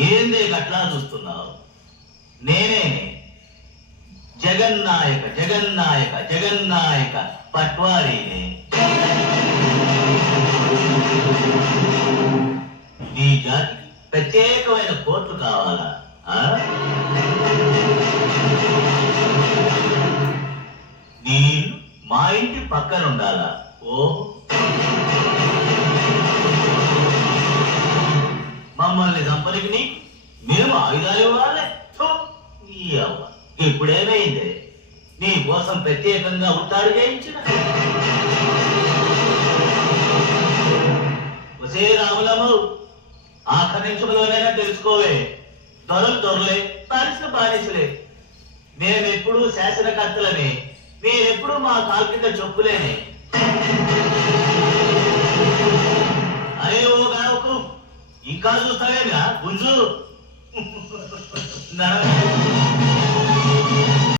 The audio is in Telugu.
ఏందే గట్లా చూస్తున్నావు? నేనే జగన్నాయక జగన్నాయక జగన్నాయక పట్వారీనే. నీ జాతికి ప్రత్యేకమైన కోట్లు కావాలా? పక్కన ఉండాలా ఓ. మమ్మల్ని చంపనికి మేము ఆయుధాలు ఇవ్వాలి. అవ్వ. ఇప్పుడేమైంది? నీ కోసం ప్రత్యేకంగా ఉత్తాడు చేయించిన. వసే రాములమ్మ ఆఖరించుకులోనైనా తెలుసుకోవే. దొరలు దొరలే బానిసలు బానిసలే. మేమెప్పుడు శాసనకర్తలమే. మీరెప్పుడు మా కాలు కింద చొప్పులేనే అరే ఓ గానవకు ఇంకా చూస్తావేగా? గుంజు.